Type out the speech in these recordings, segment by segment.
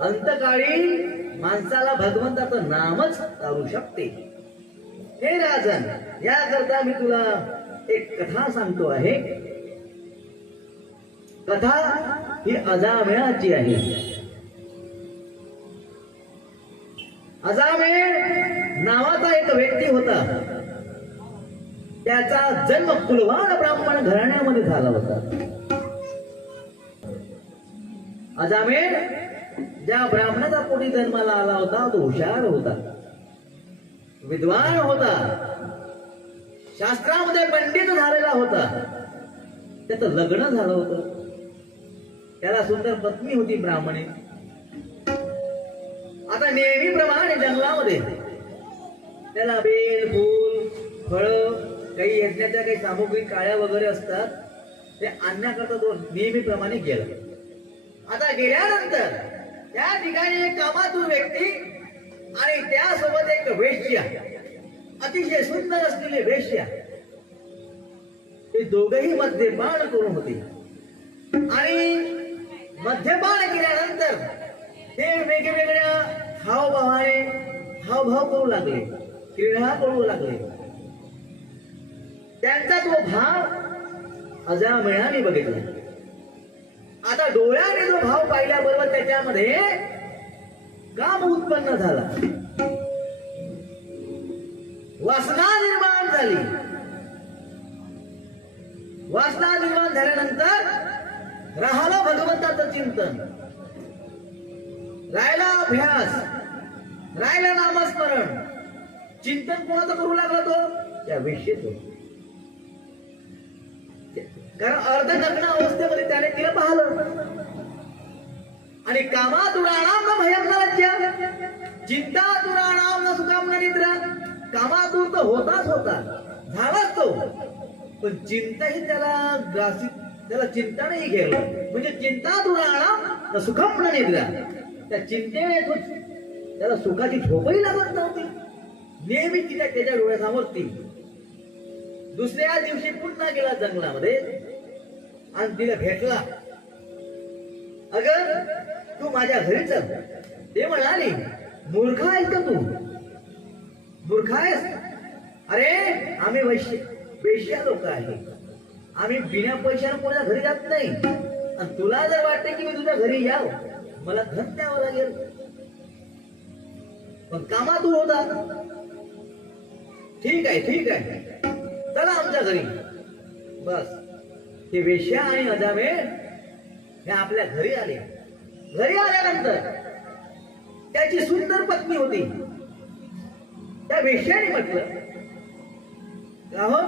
अंतकाळी माणसाला भगवंताचं नामच तारू शकते. हे राजन याकरता मी तुला एक कथा सांगतो आहे. कथा ही अजामेळाची आहे. अजामेळ नावाचा एक व्यक्ती होता. त्याचा जन्म कुलवाड ब्राह्मण घराण्यामध्ये झाला होता. अजामेळ ज्या ब्राह्मणाचा पोटी जन्माला आला होता तो हुशार होता. विद्वान होता. शास्त्रामध्ये पंडित झालेला होता. त्याचं लग्न झालं होतं. त्याला सुंदर पत्नी होती ब्राह्मणे. आता नेहमीप्रमाणे जंगलामध्ये त्याला बेल फूल फळ काही यज्ञाच्या काही सामुग्री काळ्या वगैरे असतात ते आणण्याकरता तो नेहमीप्रमाणे गेला. आता गेल्यानंतर त्या ठिकाणी एक कामातूर व्यक्ती आणि त्यासोबत एक वेश्या. अतिशय सुंदर असलेली वेश्या. ते दोघही मद्यपान करून होते. आणि मद्यपान केल्यानंतर ते वेगवेगळ्या हावभावाने हावभाव करू लागले क्रीडा करू लागले. त्यांचा तो भाव अजामिळाने बघितला. आता डोळ्याने जो भाव पाहिल्याबरोबर त्याच्यामध्ये काम उत्पन्न झाला. वासना निर्माण झाली. वासना निर्माण झाल्यानंतर राहिलं भगवंताचं चिंतन. राहिला अभ्यास. राहिला नामस्मरण. चिंतन कोणाचं करू लागला तो? त्या विषयीच कारण अर्धनग्न अवस्थेमध्ये त्याने तिला पाहिलं. आणि कामात तुराणाम न भयम राज्य लज्जा चिंता तुराणाम न सुकाम न निद्रा. कामातूर तर होताच होता. झालाच तो. पण चिंताही त्याला ग्रासित त्याला चिंता नाही गेलं. म्हणजे चिंता तुराणाम न सुखम न निद्रा. त्या चिंतेने तो त्याला सुखाची झोपही लागत नव्हती. नेहमी तिच्या त्याच्या डोळ्यासमोर ती दुसऱ्या दिवशी पुन्हा गेला जंगलामध्ये आणि तिला भेटला. अग तू माझ्या घरी चल. ते म्हणाली मूर्ख आहेस का तू? मूर्ख आहेस? अरे आम्ही वैश्य वेश्या लोक आहे. आम्ही बिना पैशाने कोणा घरी जात नाही. आणि तुला जर वाटते की मी तुझ्या घरी याव मला धन द्यावं लागेल. पण कामातून होता ठीक आहे ठीक आहे. चला आमच्या घरी. बस. हे वेश्या आणि अजामे हे आपल्या घरी आले. घरी आल्यानंतर त्याची सुंदर पत्नी होती. त्या वेश्याने म्हटलं हो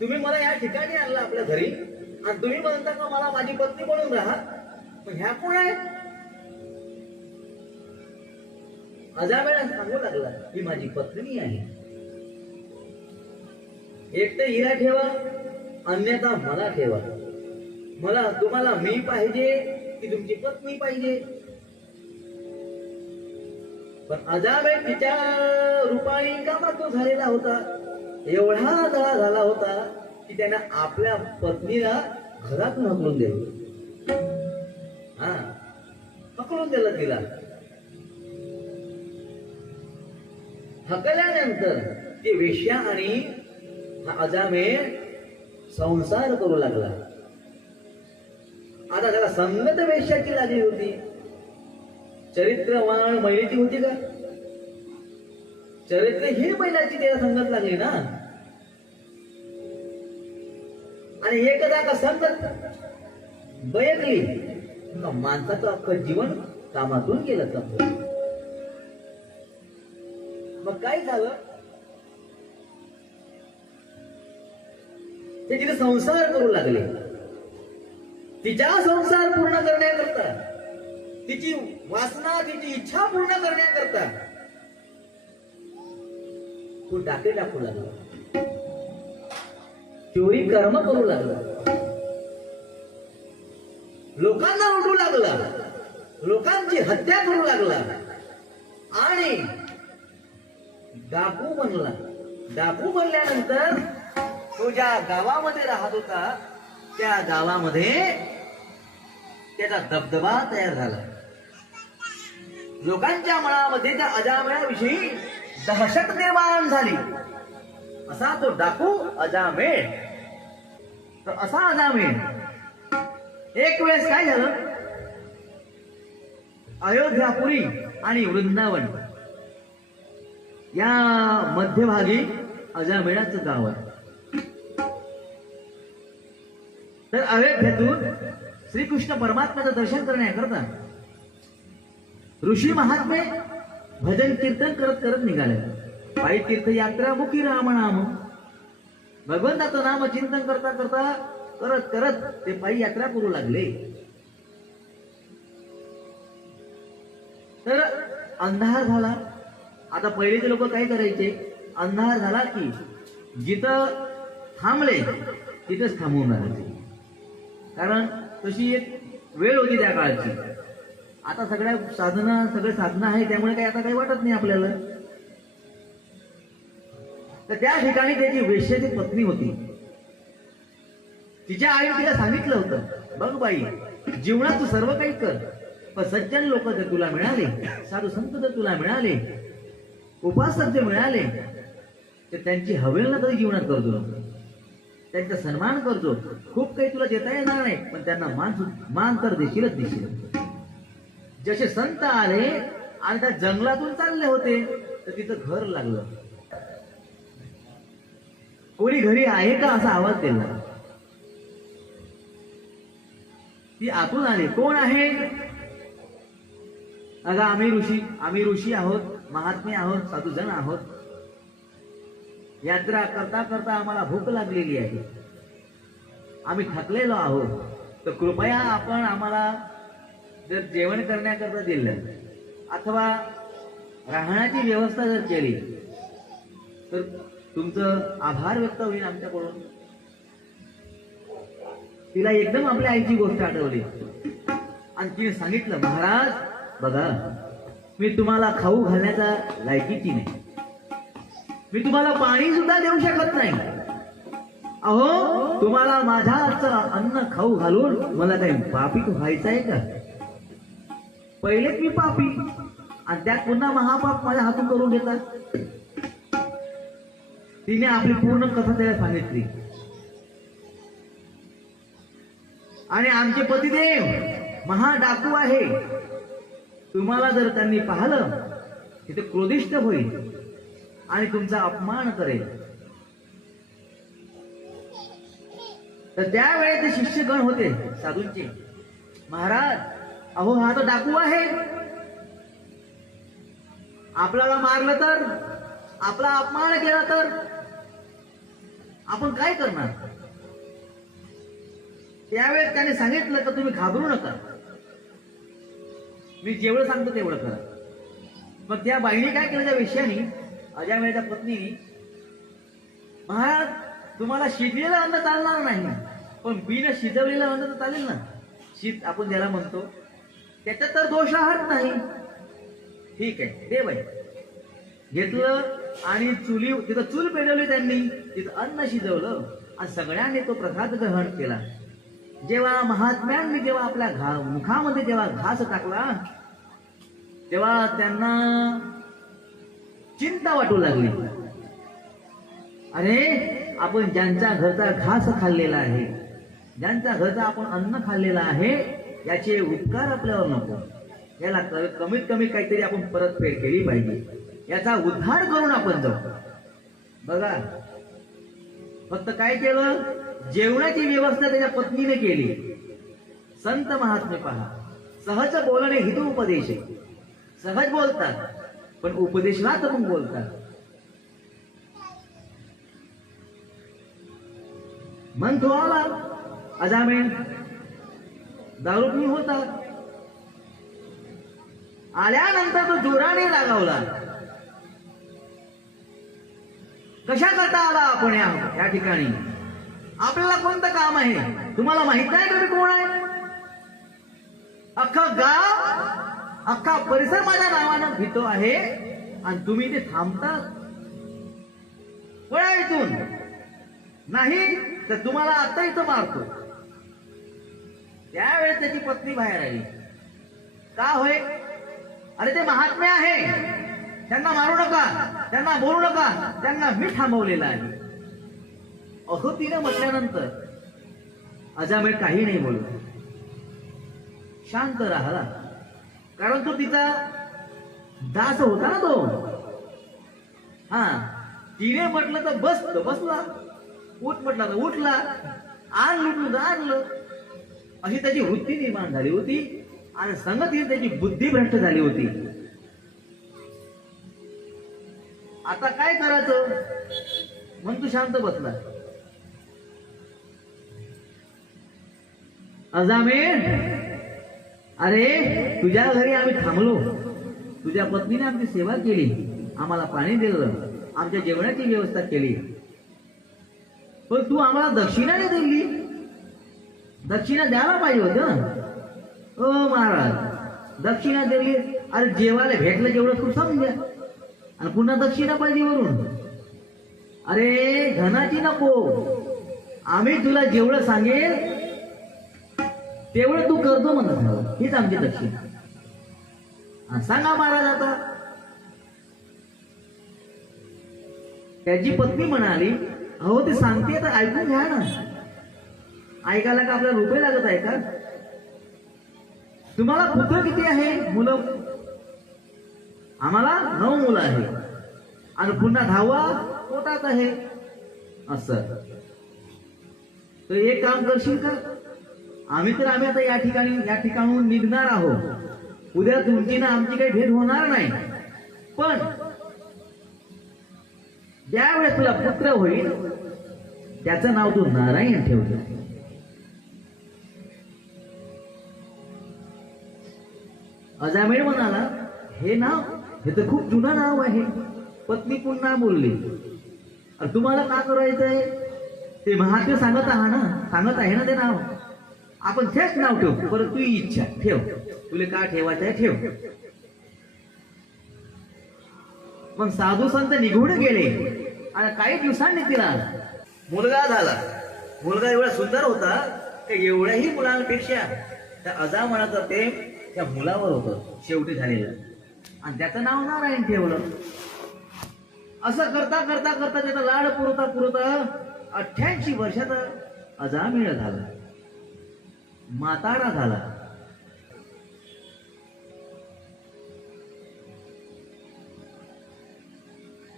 तुम्ही मला या ठिकाणी आणलं आपल्या घरी. आणि तुम्ही म्हणता का मला माझी पत्नी म्हणून राहा? पण ह्या कोण आहे? अजामेला सांगू लागला ही माझी पत्नी आहे. एक तर हिला ठेवा अन्यथा मला ठेवा. मला तुम्हाला मी पाहिजे की तुमची पत्नी पाहिजे? पण अजामे तिच्या रूपाने कामातून झालेला होता. एवढा दळा झाला होता की त्याने आपल्या पत्नीला घरातून हकलून दिलं. हा हकलून दिलं तिला. हकल्यानंतर ती वेश्या आणि हा अजामे संसार करू लागला. आता त्याला संगत वेश्याची लागली होती. चरित्रवान महिलेची होती का? चरित्रहीन महिलाची त्याला संगत लागली ना. आणि हे कदा का संगत बयकली. माणसाचं अख्खं जीवन कामातून गेलं मग काय झालं? ते तिथे संसार करू लागले तिच्या संसार पूर्ण करण्याकरता तिची वासना तिची इच्छा पूर्ण करण्याकरता तो डाके टाकू लागला. चोरी कर्म करू लागला. लोकांना लुटू लागला. लोकांची हत्या करू लागला. आणि डाकू बनला. डाकू बनल्यानंतर तो ज्या गावामध्ये राहत होता त्या गावामध्ये त्याचा दबदबा तयार झाला. लोकांच्या मनामध्ये त्या अजामेळाविषयी दहशत निर्माण झाली. असा तो डाकू अजामेळ. तर असा अजामेळ. एक वेळेस काय झालं? अयोध्यापुरी आणि वृंदावन या मध्यभागी अजामेळाचं गाव आहे. तर अयोध्येतून श्रीकृष्ण परमात्म्याचं दर्शन करण्याकरता ऋषी महात्मे भजन कीर्तन करत करत निघाले. पायी तीर्थयात्रा मुखी राम नाम भगवंताचं नाम चिंतन करता करता करत करत ते पायी यात्रा करू लागले. तर अंधार झाला. आता पहिलेचे लोक काय करायचे? अंधार झाला की जिथं थांबले तिथंच थांबवून राहायचे. कारण तशी एक वेळ होती त्या काळची. आता सगळ्या साधनं सगळं साधनं आहे त्यामुळे काही आता काही वाटत नाही आपल्याला. तर त्या ठिकाणी त्याची वेश्याची पत्नी होती. तिच्या आईने तिला सांगितलं होतं बघ बाई जीवनात तू सर्व काही कर पण सज्जन लोक जर तुला मिळाले साधू संत जर तुला मिळाले उपासक जे मिळाले तर त्यांची हवेलना तरी जीवनात करतो त्यांचा सन्मान करतो. खूप काही तुला देता येणार नाही पण त्यांना मान मान तर देशीलच देशील. जसे संत आले आणि त्या जंगलातून चालले होते तर तिथं घर लागलं. कोणी घरी आहे का असा आवाज दिला? ती आतून आली. कोण आहे? अगं आम्ही ऋषी आम्ही ऋषी आहोत महात्मे आहोत साधूजण आहोत. यात्रा करता करता आम्हाला भूक लागलेली आहे. आम्ही थकलेलो आहोत. तर कृपया आपण आम्हाला जर जेवण करण्याकरता दिलं अथवा राहण्याची व्यवस्था जर केली तर तुमचं आभार व्यक्त होईल आमच्याकडून. तिला एकदम आपल्या आईची गोष्ट आठवली. आणि तिने सांगितलं महाराज बघा मी तुम्हाला खाऊ घालण्याचा लायकीची नाही. मी तुम्हाला पाणी सुद्धा देऊ शकत नाही. अहो तुम्हाला माझ्या हातचं अन्न खाऊ घालून मला काही पापी व्हायचं आहे का? पहिलेच मी पापी. आणि त्यात पुन्हा महापाप माझ्या हातून करून घेतात. तिने आपली पूर्ण कथा त्याला सांगितली. आणि आमचे पतिदेव महा डाकू आहे. तुम्हाला जर त्यांनी पाहिलं तिथे क्रोधिष्ट होईल. आणि तुमचा अपमान करेल. तर त्यावेळी ते शिष्यगण होते साधूंचे. महाराज अहो हा तो डाकू आहे. आपल्याला मारलं तर? आपला अपमान केला तर? आपण काय करणार? त्यावेळेस त्याने सांगितलं तर तुम्ही घाबरू नका. मी जेवढं सांगतो तेवढं करा. मग त्या बाईने काय केलं त्या विषयाने अजामेळच्या पत्नीने महाराज तुम्हाला शिजलेलं अन्न चालणार नाही. पण बिन शिजवलेलं अन्न तर चालेल ना? शीत आपण ज्याला म्हणतो त्याच्यात तर दोष आहात नाही. ठीक आहे दे बाई. घेतलं आणि चुली तिथं चूल पेटवली त्यांनी. तिथं अन्न शिजवलं आणि सगळ्यांनी तो प्रसाद ग्रहण केला. जेव्हा महात्म्यांनी जेव्हा आपल्या घा मुखामध्ये जेव्हा घास टाकला तेव्हा त्यांना चिंता वाटू लागली. अरे आपण ज्यांच्या घरचा घास खाल्लेला आहे ज्यांच्या घरचा आपण अन्न खाल्लेला आहे याचे उपकार आपल्यावर नको. याला कमीत कमी काहीतरी आपण परतफेड केली पाहिजे. याचा उद्धार करून आपण जाऊ. बघा फक्त काय केलं? जेवणाची व्यवस्था त्याच्या पत्नीने केली. संत महात्मे पहा. सहज बोलणे हितू उपदेश आहे. सहज बोलतात. पण उपदेशनात करून बोलतात मन थोडा अजामेन दारू पिऊन होता. आल्यानंतर तो जोराने लागावला कशा करता आला आपण या ठिकाणी? आपल्याला कोणतं काम आहे? तुम्हाला माहीत नाही तुम्ही कोण आहे? अख्खा गाव अख्खा परिसर माझ्या नावानं भीतो आहे. आणि तुम्ही ते थांबता? पळा इथून. नाही तर तुम्हाला आता इथं मारतो. त्यावेळेस त्याची पत्नी बाहेर आली. का होय? अरे ते महात्मे आहे. त्यांना मारू नका. त्यांना बोलू नका. त्यांना मी थांबवलेलं आहे. अहो तिने म्हटल्यानंतर अजामेळ काही नाही बोलत शांत राहिला कारण तो तिचा दास होता ना तो. हा. तिने म्हटलं तर बस बसला. उठ म्हटलं तर उठला. आण लुटलं तर आणलं. अशी त्याची वृत्ती निर्माण झाली होती. आणि संगतीने त्याची बुद्धी भ्रष्ट झाली होती. आता काय करायचं? म्हणून तू शांत बसला. अजामेर अरे तुझ्या घरी आम्ही थांबलो. तुझ्या पत्नीने आमची सेवा केली. आम्हाला पाणी दिलं. आमच्या जेवणाची व्यवस्था केली. पण तू आम्हाला दक्षिणा नाही दिली. दक्षिणा द्यायला पाहिजे होत. ओ महाराज दक्षिणा दिली. अरे जेवायला भेटलं जेवढं खूप समजा आणि पुन्हा दक्षिणा पाहिजे वरून. अरे धनाची नको. आम्ही तुला जेवढं सांगेल तेवढं तू करतो म्हणत राहा. हीच आमची दक्षिणा सांगा महाराज आता त्याची पत्नी म्हणाली अहो ते सांगते तर ऐकून घ्या ना. ऐकायला का आपल्याला रुपये लागत आहे का? तुम्हाला पुत्र किती आहे मुलं? आम्हाला नऊ मुलं आहे आणि पुन्हा धावा पोटात आहे. असं. तर एक काम करशील का? आम्ही तर आम्ही आता या ठिकाणी या ठिकाणून निघणार आहोत. उद्या तुमची ना आमची काही भेट होणार नाही. पण ज्यावेळेस तुला पुत्र होईल त्याचं नाव तू नारायण ठेवतो. अजामेळ म्हणाला हे नाव हे तर खूप जुनं नाव आहे. पत्नी पुन्हा बोलली तुम्हाला का करायचंय? ते महात्मा सांगत आहा ना सांगत आहे ना ते नाव? आपण तेच नाव ठेव. परत तू इच्छा. ठेव. तुला का ठेवायचं ठेव. मग साधू संत निघून गेले. आणि काही दिवसांनी तिला मुलगा झाला. मुलगा एवढा सुंदर होता की एवढ्याही मुलांपेक्षा त्या अजा म्हणत त्या मुलावर होतं. शेवटी झालेलं. आणि त्याचं नाव नारायण ठेवलं. असं करता करता करता त्याचा लाड पुरता पुरता अठ्ठ्याऐंशी वर्षाचा अजामिळ झाला. म्हातारा झाला.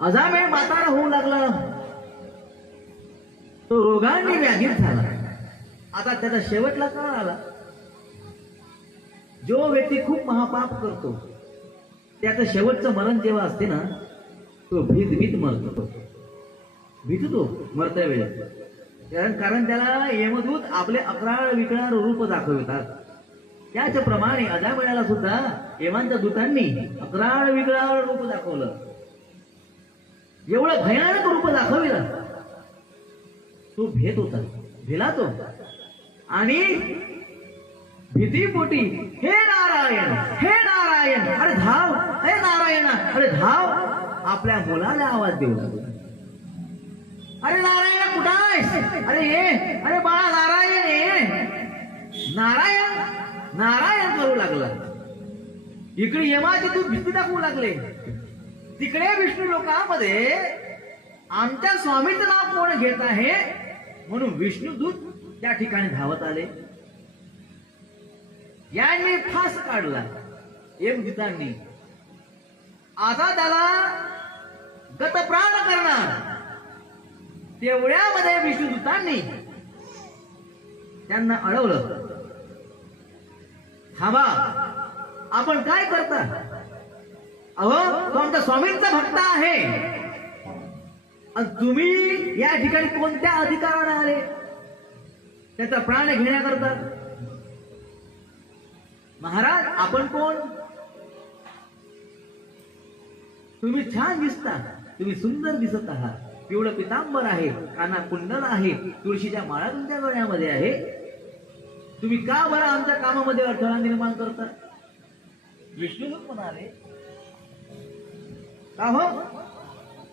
अजामेळ म्हातारा होऊ लागला. तो रोगांनी व्याधीत झाला. आता त्याचा शेवटला काळ आला? जो व्यक्ती खूप महापाप करतो त्याचं शेवटचं मरण जेव्हा असते ना तो भीत भीत मरतो. भीततो मरत्या वेळेस कारण कारण त्याला यमदूत आपले अकराळ विकराळ रूप दाखवितात. त्याचप्रमाणे अजा सुद्धा यमांच्या दूतांनी अकराळ विकराळ रूप दाखवलं. एवढं भयानक रूप दाखविलं. तो भेद होता. भेला तो. आणि भीतीपोटी हे नारायण! हे नारायण! अरे धाव! हे नारायण! अरे धाव! आपल्या मुलाला आवाज देऊ लागला. अरे नारायण कुठं आहेस? अरे ये अरे बाळा नारायण ये. नारायण नारायण करू लागला. इकडे यमाची तू भीती दाखवू लागले. तिकडे विष्णू लोकांमध्ये आमच्या स्वामीचं नाव कोण घेत आहे? म्हणून विष्णुदूत त्या ठिकाणी धावत आले. यांनी फास काढला एक गीतांनी आता त्याला गतप्राण करणार. तेवढ्यामध्ये विष्णुदूतांनी त्यांना अडवलं. थांबा आपण काय करता? अहो तो आमचा स्वामींचा भक्त आहे. आणि तुम्ही या ठिकाणी कोणत्या अधिकाराने आले? त्याचा प्राण घेण्याकरता? महाराज आपण कोण? तुम्ही छान दिसता तुम्ही सुंदर दिसत आहात. पिवळं पितांबर आहे काना कुंडल आहे तुळशीच्या माळा तुमच्या गळ्यामध्ये आहे. तुम्ही का बरं आमच्या कामामध्ये अडथळा निर्माण करता? विष्णुदूत म्हणाले. का हो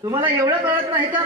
तुम्हाला एवढं कळत नाही का?